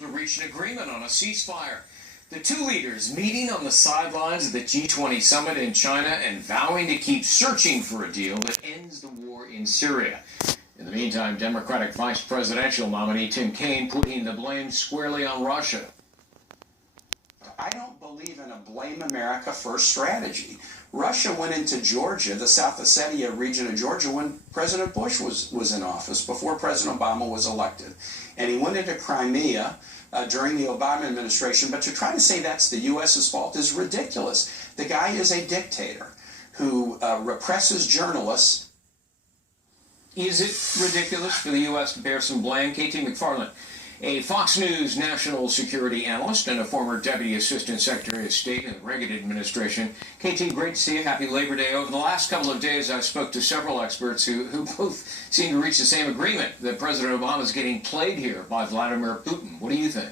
To reach an agreement on a ceasefire. The two leaders meeting on the sidelines of the G20 summit in China and vowing to keep searching for a deal that ends the war in Syria. In the meantime, Democratic vice presidential nominee Tim Kaine putting the blame squarely on Russia. I don't believe in a blame America first strategy. Russia went into Georgia, the South Ossetia region of Georgia, when President Bush was in office, before President Obama was elected. And he went into Crimea during the Obama administration. But to try to say that's the U.S.'s fault is ridiculous. The guy is a dictator who represses journalists. Is it ridiculous for the U.S. to bear some blame? K.T. McFarland, a Fox News national security analyst and a former Deputy Assistant Secretary of State in the Reagan administration. KT, great to see you. Happy Labor Day. Over the last couple of days, I spoke to several experts who both seem to reach the same agreement that President Obama is getting played here by Vladimir Putin. What do you think?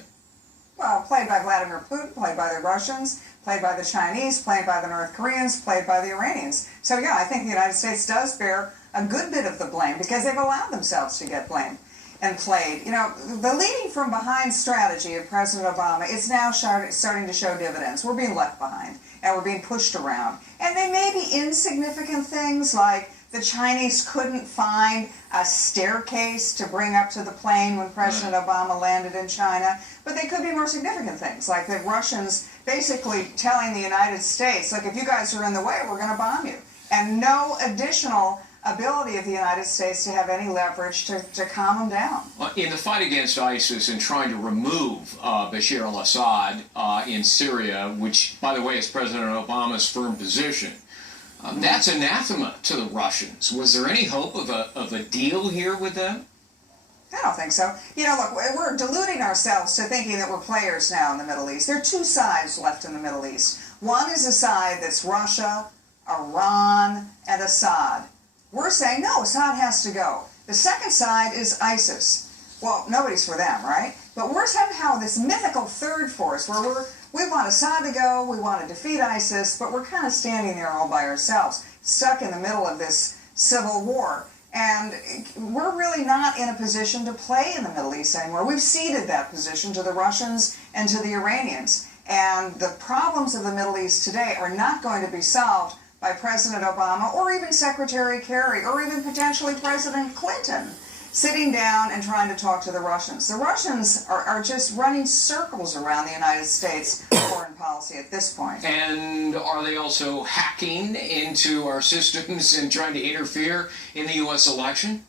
Well, played by Vladimir Putin, played by the Russians, played by the Chinese, played by the North Koreans, played by the Iranians. So, yeah, I think the United States does bear a good bit of the blame because they've allowed themselves to get blamed and played. You know, the leading from behind strategy of President Obama is now starting to show dividends. We're being left behind and we're being pushed around. And they may be insignificant things like the Chinese couldn't find a staircase to bring up to the plane when President Obama landed in China, but they could be more significant things, like the Russians basically telling the United States, look, if you guys are in the way, we're going to bomb you. And no additional ability of the United States to have any leverage to calm them down. In the fight against ISIS and trying to remove Bashar al-Assad in Syria, which, by the way, is President Obama's firm position, that's anathema to the Russians. Was there any hope of a deal here with them? I don't think so. You know, look, we're deluding ourselves to thinking that we're players now in the Middle East. There are two sides left in the Middle East. One is a side that's Russia, Iran, and Assad. We're saying, no, Assad has to go. The second side is ISIS. Well, nobody's for them, right? But we're somehow this mythical third force where we want Assad to go, we want to defeat ISIS, but we're kind of standing there all by ourselves, stuck in the middle of this civil war. And we're really not in a position to play in the Middle East anymore. We've ceded that position to the Russians and to the Iranians. And the problems of the Middle East today are not going to be solved by President Obama or even Secretary Kerry or even potentially President Clinton sitting down and trying to talk to the Russians. The Russians are just running circles around the United States foreign policy at this point. And are they also hacking into our systems and trying to interfere in the U.S. election?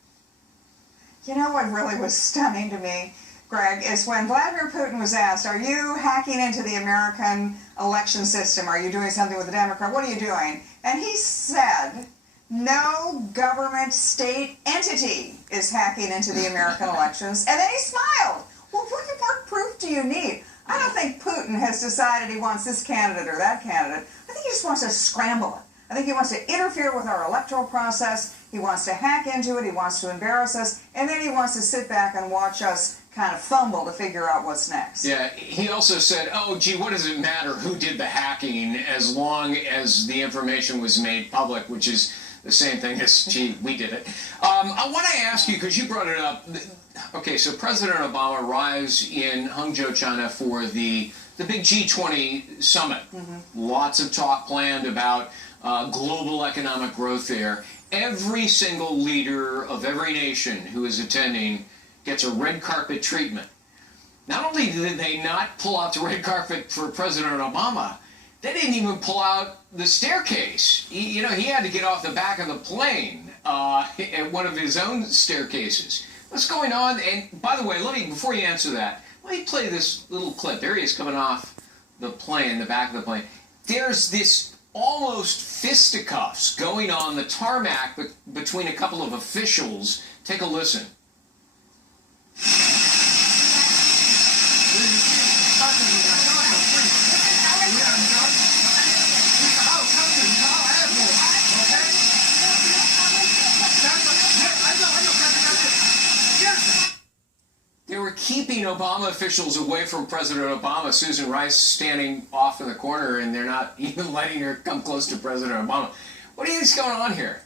You know what really was stunning to me, Greg, is when Vladimir Putin was asked, are you hacking into the American election system? Are you doing something with the Democrat? What are you doing? And he said, no government state entity is hacking into the American elections. And then he smiled. Well, what more proof do you need? I don't think Putin has decided he wants this candidate or that candidate. I think he just wants to scramble it. I think he wants to interfere with our electoral process. He wants to hack into it. He wants to embarrass us. And then he wants to sit back and watch us kind of fumble to figure out what's next. Yeah, he also said, oh, gee, what does it matter who did the hacking as long as the information was made public, which is the same thing as, gee, we did it. I want to ask you, because you brought it up, okay, so President Obama arrives in Hangzhou, China for the big G20 summit. Lots of talk planned about global economic growth there. Every single leader of every nation who is attending gets a red carpet treatment. Not only did they not pull out the red carpet for President Obama, they didn't even pull out the staircase. He had to get off the back of the plane at one of his own staircases. What's going on? And by the way, before you answer that, let me play this little clip. There he is coming off the plane, the back of the plane. There's this almost fisticuffs going on the tarmac between a couple of officials. Take a listen. They were keeping Obama officials away from President Obama. Susan Rice standing off in the corner, and they're not even letting her come close to President Obama. What do you think's going on here?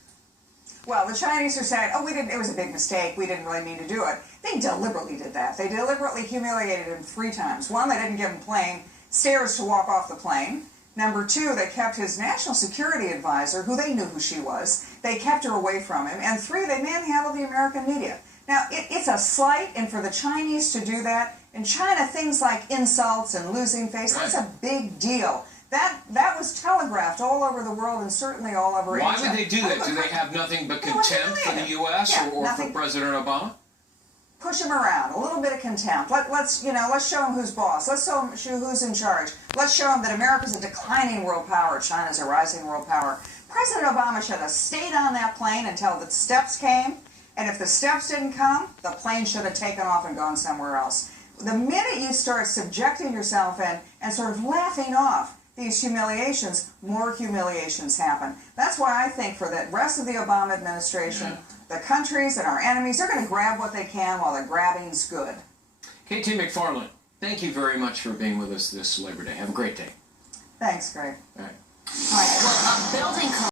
Well, the Chinese are saying, oh, it was a big mistake, we didn't really mean to do it. They deliberately did that. They deliberately humiliated him 3 times. One, they didn't give him stairs to walk off the plane. Number 2, they kept his national security advisor, who they knew who she was, they kept her away from him. And 3, they manhandled the American media. Now, it's a slight, and for the Chinese to do that, in China, things like insults and losing face, that's a big deal. That was telegraphed all over the world and certainly all over Asia. Why would they do that? Do they have nothing but contempt for the U.S. or for President Obama? Push him around, a little bit of contempt. Let's show him who's boss. Let's show him who's in charge. Let's show him that America's a declining world power, China's a rising world power. President Obama should have stayed on that plane until the steps came, and if the steps didn't come, the plane should have taken off and gone somewhere else. The minute you start subjecting yourself in and sort of laughing off these humiliations, more humiliations happen. That's why I think for the rest of the Obama administration, the countries and our enemies, they're going to grab what they can while the grabbing's good. KT McFarland, thank you very much for being with us this Labor Day. Have a great day. Thanks, Greg. All right. All right. Well, a building